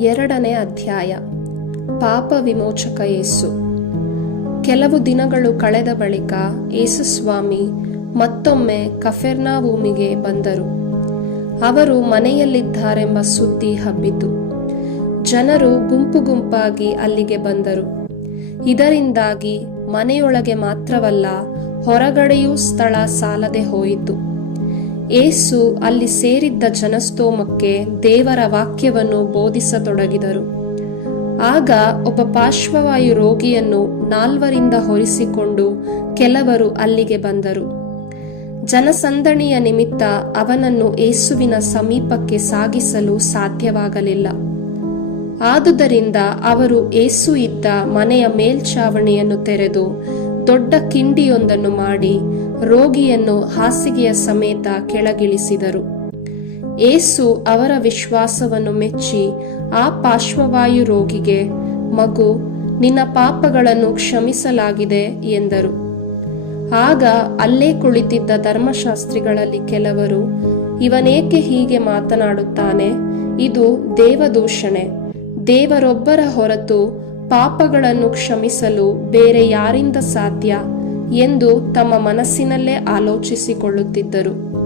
ಎರಡನೇ ಅಧ್ಯಾಯ. ಪಾಪ ವಿಮೋಚಕ ಯೇಸು. ಕೆಲವು ದಿನಗಳು ಕಳೆದ ಬಳಿಕ ಯೇಸುಸ್ವಾಮಿ ಮತ್ತೊಮ್ಮೆ ಕಫೆರ್ನಾವೂಮಿಗೆ ಬಂದರು. ಅವರು ಮನೆಯಲ್ಲಿದ್ದಾರೆಂಬ ಸುದ್ದಿ ಹಬ್ಬಿತು. ಜನರು ಗುಂಪು ಗುಂಪಾಗಿ ಅಲ್ಲಿಗೆ ಬಂದರು. ಇದರಿಂದಾಗಿ ಮನೆಯೊಳಗೆ ಮಾತ್ರವಲ್ಲ ಹೊರಗಡೆಯೂ ಸ್ಥಳ ಸಾಲದೆ ಹೋಯಿತು. ಏಸು ಅಲ್ಲಿ ಸೇರಿದ್ದ ಜನಸ್ತೋಮಕ್ಕೆ ದೇವರ ವಾಕ್ಯವನ್ನು ಬೋಧಿಸತೊಡಗಿದರು. ಆಗ ಒಬ್ಬ ಪಾರ್ಶ್ವವಾಯು ರೋಗಿಯನ್ನು ನಾಲ್ವರಿಂದ ಹೊರಿಸಿಕೊಂಡು ಕೆಲವರು ಅಲ್ಲಿಗೆ ಬಂದರು. ಜನಸಂದಣಿಯ ನಿಮಿತ್ತ ಅವನನ್ನು ಏಸುವಿನ ಸಮೀಪಕ್ಕೆ ಸಾಗಿಸಲು ಸಾಧ್ಯವಾಗಲಿಲ್ಲ. ಆದುದರಿಂದ ಅವರು ಏಸು ಇದ್ದ ಮನೆಯ ಮೇಲ್ಛಾವಣಿಯನ್ನು ತೆರೆದು ದೊಡ್ಡ ಕಿಂಡಿಯೊಂದನ್ನು ಮಾಡಿ ರೋಗಿಯನ್ನು ಹಾಸಿಗೆಯ ಸಮೇತ ಕೆಳಗಿಳಿಸಿದರು. ಏಸು ಅವರ ವಿಶ್ವಾಸವನ್ನು ಮೆಚ್ಚಿ, ಆ ಪಾರ್ಶ್ವವಾಯು ರೋಗಿಗೆ, ಮಗು, ನಿನ್ನ ಪಾಪಗಳನ್ನು ಕ್ಷಮಿಸಲಾಗಿದೆ ಎಂದರು. ಆಗ ಅಲ್ಲೇ ಕುಳಿತಿದ್ದ ಧರ್ಮಶಾಸ್ತ್ರಿಗಳಲ್ಲಿ ಕೆಲವರು, ಇವನೇಕೆ ಹೀಗೆ ಮಾತನಾಡುತ್ತಾನೆ? ಇದು ದೇವದೂಷಣೆ. ದೇವರೊಬ್ಬರ ಹೊರತು ಪಾಪಗಳನ್ನು ಕ್ಷಮಿಸಲು ಬೇರೆ ಯಾರಿಂದ ಸಾಧ್ಯ? ಎಂದು ತಮ್ಮ ಮನಸ್ಸಿನಲ್ಲೇ ಆಲೋಚಿಸಿಕೊಳ್ಳುತ್ತಿದ್ದರು.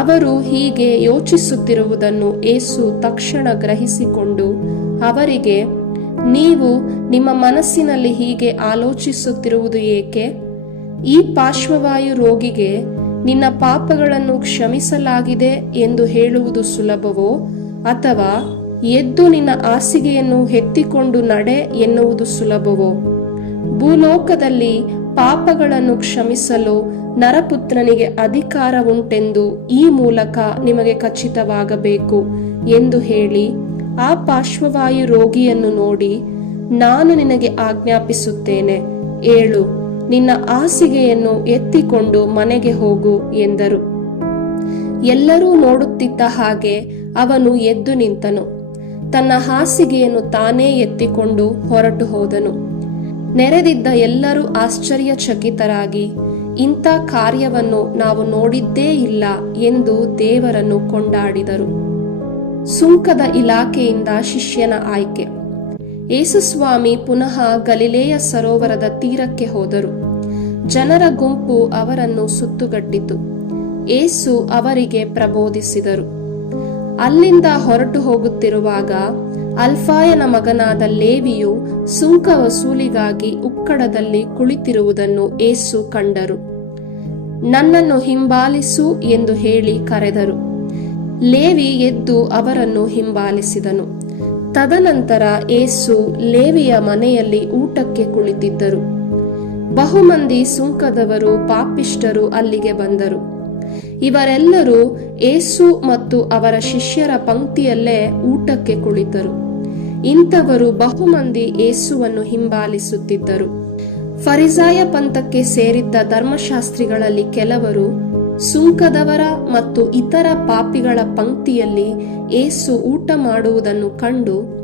ಅವರು ಹೀಗೆ ಯೋಚಿಸುತ್ತಿರುವುದನ್ನು ಏಸು ತಕ್ಷಣ ಗ್ರಹಿಸಿಕೊಂಡು ಅವರಿಗೆ, ನೀವು ನಿಮ್ಮ ಮನಸ್ಸಿನಲ್ಲಿ ಹೀಗೆ ಆಲೋಚಿಸುತ್ತಿರುವುದು ಏಕೆ? ಈ ಪಾರ್ಶ್ವವಾಯು ರೋಗಿಗೆ ನಿನ್ನ ಪಾಪಗಳನ್ನು ಕ್ಷಮಿಸಲಾಗಿದೆ ಎಂದು ಹೇಳುವುದು ಸುಲಭವೋ? ಅಥವಾ ಎದ್ದು ನಿನ್ನ ಹಾಸಿಗೆಯನ್ನು ಎತ್ತಿಕೊಂಡು ನಡೆ ಎನ್ನುವುದು ಸುಲಭವೋ? ಭೂಲೋಕದಲ್ಲಿ ಪಾಪಗಳನ್ನು ಕ್ಷಮಿಸಲು ನರಪುತ್ರನಿಗೆ ಅಧಿಕಾರ ಉಂಟೆಂದು ಈ ಮೂಲಕ ನಿಮಗೆ ಖಚಿತವಾಗಬೇಕು ಎಂದು ಹೇಳಿ ಆ ಪಾರ್ಶ್ವವಾಯು ರೋಗಿಯನ್ನು ನೋಡಿ, ನಾನು ನಿನಗೆ ಆಜ್ಞಾಪಿಸುತ್ತೇನೆ, ಏಳು, ನಿನ್ನ ಹಾಸಿಗೆಯನ್ನು ಎತ್ತಿಕೊಂಡು ಮನೆಗೆ ಹೋಗು ಎಂದರು. ಎಲ್ಲರೂ ನೋಡುತ್ತಿದ್ದ ಹಾಗೆ ಅವನು ಎದ್ದು ನಿಂತನು. ತನ್ನ ಹಾಸಿಗೆಯನ್ನು ತಾನೇ ಎತ್ತಿಕೊಂಡು ಹೊರಟು ಹೋದನು. ನೆರೆದಿದ್ದ ಎಲ್ಲರೂ ಆಶ್ಚರ್ಯಚಕಿತರಾಗಿ, ಇಂಥ ಕಾರ್ಯವನ್ನು ನಾವು ನೋಡಿದ್ದೇ ಇಲ್ಲ ಎಂದು ದೇವರನ್ನು ಕೊಂಡಾಡಿದರು. ಸುಂಕದ ಇಲಾಖೆಯಿಂದ ಶಿಷ್ಯನ ಆಯ್ಕೆ. ಯೇಸುಸ್ವಾಮಿ ಪುನಃ ಗಲಿಲೇಯ ಸರೋವರದ ತೀರಕ್ಕೆ ಹೋದರು. ಜನರ ಗುಂಪು ಅವರನ್ನು ಸುತ್ತುಗಟ್ಟಿತು. ಏಸು ಅವರಿಗೆ ಪ್ರಬೋಧಿಸಿದರು. ಅಲ್ಲಿಂದ ಹೊರಟು ಹೋಗುತ್ತಿರುವಾಗ ಅಲ್ಫಾಯನ ಮಗನಾದ ಲೇವಿಯು ಸುಂಕ ವಸೂಲಿಗಾಗಿ ಉಕ್ಕಡದಲ್ಲಿ ಕುಳಿತಿರುವುದನ್ನು ಏಸು ಕಂಡರು. ನನ್ನನ್ನು ಹಿಂಬಾಲಿಸು ಎಂದು ಹೇಳಿ ಕರೆದರು. ಲೇವಿ ಎದ್ದು ಅವರನ್ನು ಹಿಂಬಾಲಿಸಿದನು. ತದನಂತರ ಏಸು ಲೇವಿಯ ಮನೆಯಲ್ಲಿ ಊಟಕ್ಕೆ ಕುಳಿತಿದ್ದರು. ಬಹುಮಂದಿ ಸುಂಕದವರು ಪಾಪಿಷ್ಟರು ಅಲ್ಲಿಗೆ ಬಂದರು. ಇವರೆಲ್ಲರೂ ಏಸು ಮತ್ತು ಅವರ ಶಿಷ್ಯರ ಪಂಕ್ತಿಯಲ್ಲೇ ಊಟಕ್ಕೆ ಕುಳಿತರು. ಇಂಥವರು ಬಹುಮಂದಿ ಏಸುವನ್ನು ಹಿಂಬಾಲಿಸುತ್ತಿದ್ದರು. ಫರಿಸಾಯ ಪಂಥಕ್ಕೆ ಸೇರಿದ್ದ ಧರ್ಮಶಾಸ್ತ್ರಿಗಳಲ್ಲಿ ಕೆಲವರು ಸುಂಕದವರ ಮತ್ತು ಇತರ ಪಾಪಿಗಳ ಪಂಕ್ತಿಯಲ್ಲಿ ಏಸು ಊಟ ಮಾಡುವುದನ್ನು ಕಂಡು,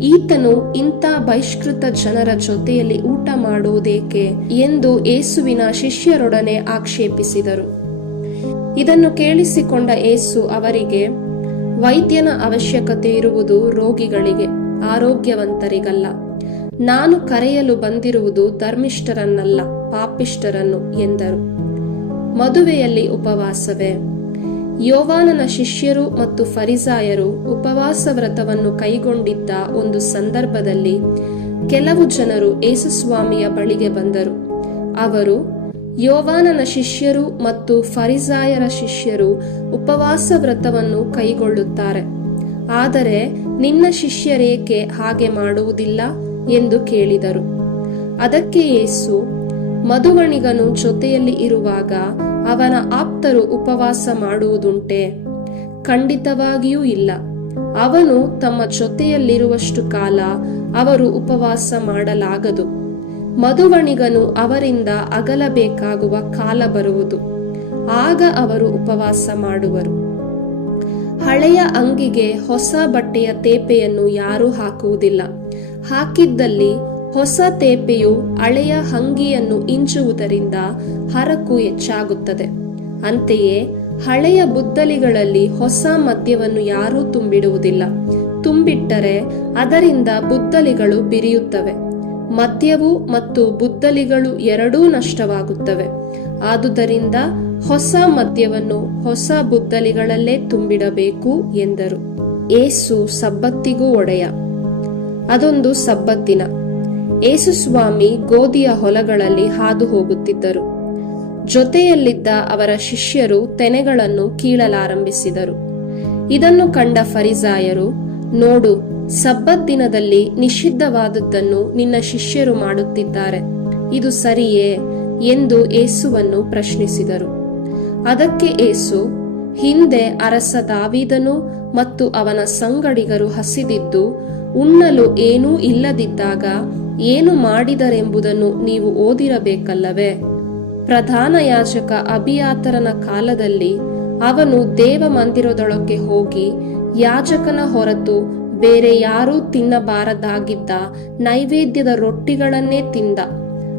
ಈತನು ಇಂಥ ಬಹಿಷ್ಕೃತ ಜನರ ಜೊತೆಯಲ್ಲಿ ಊಟ ಮಾಡುವುದೇಕೆ ಎಂದು ಏಸುವಿನ ಶಿಷ್ಯರೊಡನೆ ಆಕ್ಷೇಪಿಸಿದರು. ಇದನ್ನು ಕೇಳಿಸಿಕೊಂಡ ಏಸು ಅವರಿಗೆ, ವೈದ್ಯನ ಅವಶ್ಯಕತೆ ಇರುವುದು ರೋಗಿಗಳಿಗೆ. ಆರೋಗ್ಯವಂತರಿಗಲ್ಲ. ನಾನು ಕರೆಯಲು ಬಂದಿರುವುದು ಧರ್ಮಿಷ್ಠರನ್ನಲ್ಲ, ಪಾಪಿಷ್ಠರನ್ನು ಎಂದರು. ಮದುವೆಯಲ್ಲಿ ಉಪವಾಸವೇ? ಯೋವಾನನ ಶಿಷ್ಯರು ಮತ್ತು ಫರಿಸಾಯರು ಉಪವಾಸ ವ್ರತವನ್ನು ಕೈಗೊಂಡಿದ್ದ ಒಂದು ಸಂದರ್ಭದಲ್ಲಿ ಕೆಲವು ಜನರು ಏಸುಸ್ವಾಮಿಯ ಬಳಿಗೆ ಬಂದರು. ಅವರು ಯೋವಾನನ ಶಿಷ್ಯರು ಮತ್ತು ಫರಿಸಾಯರ ಶಿಷ್ಯರು ಉಪವಾಸ ವ್ರತವನ್ನು ಕೈಗೊಳ್ಳುತ್ತಾರೆ. ಆದರೆ ನಿನ್ನ ಶಿಷ್ಯರೇಕೆ ಹಾಗೆ ಮಾಡುವುದಿಲ್ಲ ಎಂದು ಕೇಳಿದರು. ಅದಕ್ಕೆ ಯೇಸು, ಮಧುವಣಿಗನು ಜೊತೆಯಲ್ಲಿ ಇರುವಾಗ ಅವನ ಆಪ್ತರು ಉಪವಾಸ ಮಾಡುವುದುಂಟೆ? ಖಂಡಿತವಾಗಿಯೂ ಇಲ್ಲ. ಅವನು ತಮ್ಮ ಜೊತೆಯಲ್ಲಿರುವಷ್ಟು ಕಾಲ ಅವರು ಉಪವಾಸ ಮಾಡಲಾಗದು. ಮಧುವಣಿಗನು ಅವರಿಂದ ಅಗಲಬೇಕಾಗುವ ಕಾಲ ಬರುವುದು. ಆಗ ಅವರು ಉಪವಾಸ ಮಾಡುವರು. ಹಳೆಯ ಅಂಗಿಗೆ ಹೊಸ ಬಟ್ಟೆಯ ತೇಪೆಯನ್ನು ಯಾರೂ ಹಾಕುವುದಿಲ್ಲ. ಹಾಕಿದ್ದಲ್ಲಿ ಹೊಸ ತೇಪೆಯು ಹಳೆಯ ಅಂಗಿಯನ್ನು ಇಂಚುವುದರಿಂದ ಹರಕು ಹೆಚ್ಚಾಗುತ್ತದೆ. ಅಂತೆಯೇ, ಹಳೆಯ ಬುದ್ದಲಿಗಳಲ್ಲಿ ಹೊಸ ಮದ್ಯವನ್ನು ಯಾರೂ ತುಂಬಿಡುವುದಿಲ್ಲ. ತುಂಬಿಟ್ಟರೆ ಅದರಿಂದ ಬುದ್ದಲಿಗಳು ಬಿರಿಯುತ್ತವೆ. ಮದ್ಯವು ಮತ್ತು ಬುದ್ದಲಿಗಳು ಎರಡೂ ನಷ್ಟವಾಗುತ್ತವೆ. ಆದುದರಿಂದ ಹೊಸ ಮದ್ಯವನ್ನು ಹೊಸ ಬುದ್ದಲಿಗಳಲ್ಲೇ ತುಂಬಿಡಬೇಕು ಎಂದರು. ಏಸು ಸಬ್ಬತ್ತಿಗೂ ಒಡೆಯ. ಅದೊಂದು ಸಬ್ಬತ್ತಿನ ಏಸು ಸ್ವಾಮಿ ಗೋಧಿಯ ಹೊಲಗಳಲ್ಲಿ ಹಾದು ಹೋಗುತ್ತಿದ್ದರು. ಜೊತೆಯಲ್ಲಿದ್ದ ಅವರ ಶಿಷ್ಯರು ತೆನೆಗಳನ್ನು ಕೀಳಲಾರಂಭಿಸಿದರು. ಇದನ್ನು ಕಂಡ ಫರಿಸಾಯರು, ನೋಡು ಸಬ್ಬತ್ ದಿನದಲ್ಲಿ ನಿಷಿದ್ಧವಾದದ್ದನ್ನು ನಿನ್ನ ಶಿಷ್ಯರು ಮಾಡುತ್ತಿದ್ದಾರೆ. ಇದು ಸರಿಯೇ? ಎಂದು ಏಸುವನ್ನು ಪ್ರಶ್ನಿಸಿದರು. ಅದಕ್ಕೆ ಏಸು ಹಿಂದೆ ಅರಸ ದಾವೀದನು ಮತ್ತು ಅವನ ಸಂಗಡಿಗರು ಹಸಿದಿದ್ದು, ಉಣ್ಣಲು ಏನೂ ಇಲ್ಲದಿದ್ದಾಗ ಏನು ಮಾಡಿದರೆಂಬುದನ್ನು ನೀವು ಓದಿರಬೇಕಲ್ಲವೇ? ಪ್ರಧಾನ ಯಾಜಕ ಅಭಿಯಾತರನ ಕಾಲದಲ್ಲಿ ಅವನು ದೇವ ಮಂದಿರದೊಳಕ್ಕೆ ಹೋಗಿ ಯಾಜಕನ ಹೊರತು ಬೇರೆ ಯಾರೂ ತಿನ್ನಬಾರದಾಗಿದ್ದ ನೈವೇದ್ಯದ ರೊಟ್ಟಿಗಳನ್ನೇ ತಿಂದ.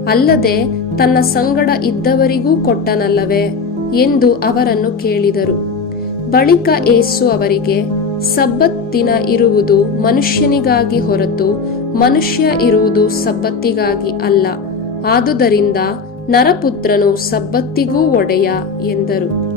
ಅಲ್ಲದೆ ತನ್ನ ಸಂಗಡ ಇದ್ದವರಿಗೂ ಕೊಟ್ಟನಲ್ಲವೇ ಎಂದು ಅವರನ್ನು ಕೇಳಿದರು. ಬಳಿಕ ಏಸು ಅವರಿಗೆ, ಸಬ್ಬತ್ ದಿನ ಇರುವುದು ಮನುಷ್ಯನಿಗಾಗಿ ಹೊರತು ಮನುಷ್ಯ ಇರುವುದು ಸಬ್ಬತ್ತಿಗಾಗಿ ಅಲ್ಲ. ಆದುದರಿಂದ ನರಪುತ್ರನು ಸಬ್ಬತ್ತಿಗೂ ಒಡೆಯ ಎಂದರು.